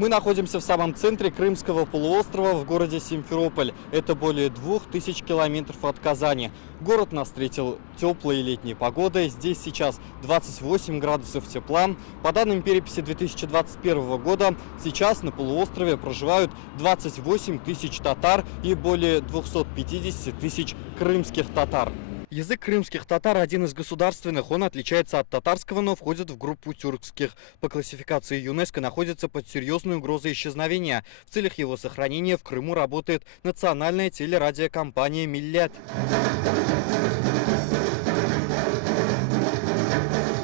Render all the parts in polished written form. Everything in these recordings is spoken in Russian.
Мы находимся в самом центре Крымского полуострова в городе Симферополь. Это более 2000 километров от Казани. Город нас встретил теплой летней погодой. Здесь сейчас 28 градусов тепла. По данным переписи 2021 года, сейчас на полуострове проживают 28 тысяч татар и более 250 тысяч крымских татар. Язык крымских татар один из государственных. Он отличается от татарского, но входит в группу тюркских. По классификации ЮНЕСКО находится под серьезной угрозой исчезновения. В целях его сохранения в Крыму работает национальная телерадиокомпания «Миллет».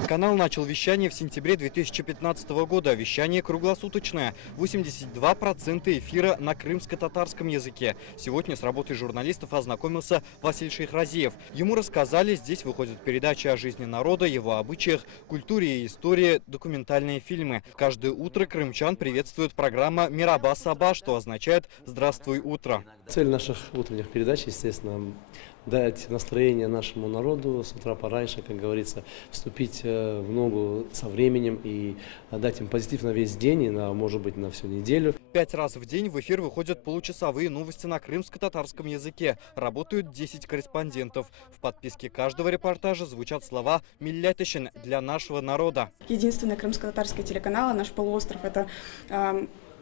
Канал начал вещание в сентябре 2015 года. Вещание круглосуточное. 82% эфира на крымско-татарском языке. Сегодня с работой журналистов ознакомился Василь Шейхразиев. Ему рассказали, здесь выходят передачи о жизни народа, его обычаях, культуре и истории, документальные фильмы. Каждое утро крымчан приветствует программа «Мираба Саба», что означает «Здравствуй, утро». Цель наших утренних передач, естественно, дать настроение нашему народу с утра пораньше, как говорится, вступить в ногу со временем и дать им позитив на весь день и, может быть, на всю неделю. 5 раз в день в эфир выходят получасовые новости на крымско-татарском языке. Работают 10 корреспондентов. В подписке каждого репортажа звучат слова «Миллятищен» для нашего народа. Единственный крымско-татарский телеканал, наш полуостров, это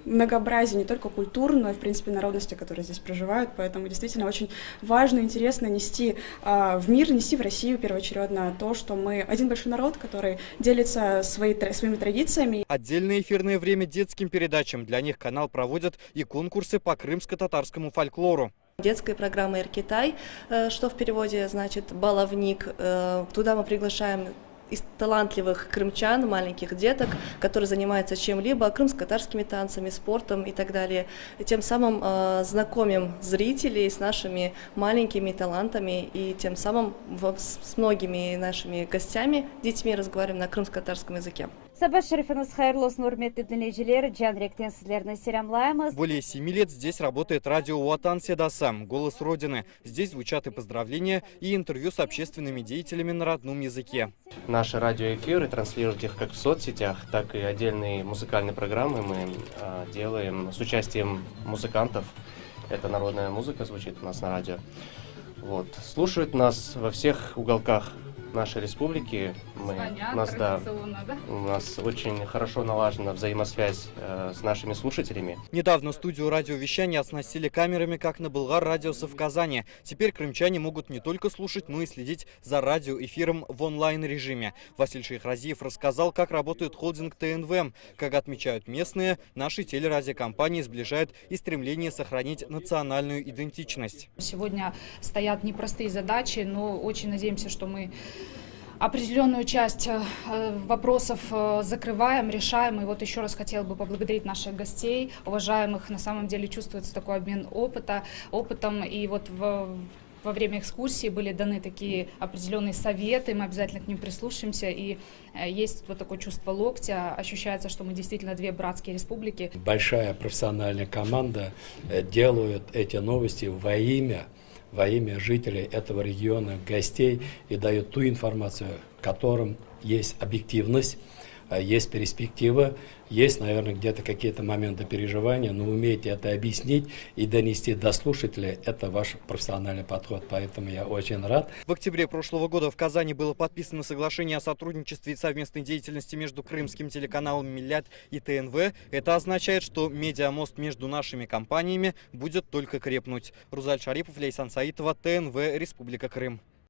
многообразие не только культур, но и, в принципе, народности, которые здесь проживают. Поэтому действительно очень важно и интересно нести в мир, нести в Россию первоочередно то, что мы один большой народ, который делится своими традициями. Отдельное эфирное время детским передачам. Для них канал проводит и конкурсы по крымско-татарскому фольклору. Детская программа «Эр-Китай», что в переводе значит «баловник». Туда мы приглашаем из талантливых крымчан, маленьких деток, которые занимаются чем-либо, крымско-татарскими танцами, спортом и так далее. И тем самым знакомим зрителей с нашими маленькими талантами и тем самым с многими нашими гостями, детьми разговариваем на крымско-татарском языке. Сабат шерифіңіз хайырлы olsun, урметті dinleyiciler. Жанректен сіздерді selamlaymiz. Более 7 лет здесь работает радио «Уатан Седаса», «Голос Родины». Здесь звучат и поздравления, и интервью с общественными деятелями на родном языке. Наши радиоэфиры транслируют их как в соцсетях, так и отдельные музыкальные программы мы делаем с участием музыкантов. Это народная музыка звучит у нас на радио. Вот. Слушают нас во всех уголках нашей республики. У нас очень хорошо налажена взаимосвязь с нашими слушателями. Недавно студию радиовещания оснастили камерами, как на Болгар радиоса в Казани. Теперь крымчане могут не только слушать, но и следить за радиоэфиром в онлайн-режиме. Василь Шейхразиев рассказал, как работает холдинг ТНВ. Как отмечают местные, наши телерадиокомпании сближают и стремление сохранить национальную идентичность. Сегодня стоят непростые задачи, но очень надеемся, что мы определенную часть вопросов закрываем, решаем. И вот еще раз хотела бы поблагодарить наших гостей, уважаемых. На самом деле чувствуется такой обмен опытом. И вот во время экскурсии были даны такие определенные советы, мы обязательно к ним прислушаемся. И есть вот такое чувство локтя, ощущается, что мы действительно две братские республики. Большая профессиональная команда делает эти новости во имя жителей этого региона, гостей, и дают ту информацию, в котором есть объективность, есть перспектива, есть, наверное, где-то какие-то моменты переживания, но умеете это объяснить и донести до слушателя, это ваш профессиональный подход, поэтому я очень рад. В октябре прошлого года в Казани было подписано соглашение о сотрудничестве и совместной деятельности между крымским телеканалом «Миллят» и ТНВ. Это означает, что медиамост между нашими компаниями будет только крепнуть. Рузаль Шарипов, Лейсан Саитова, ТНВ, Республика Крым.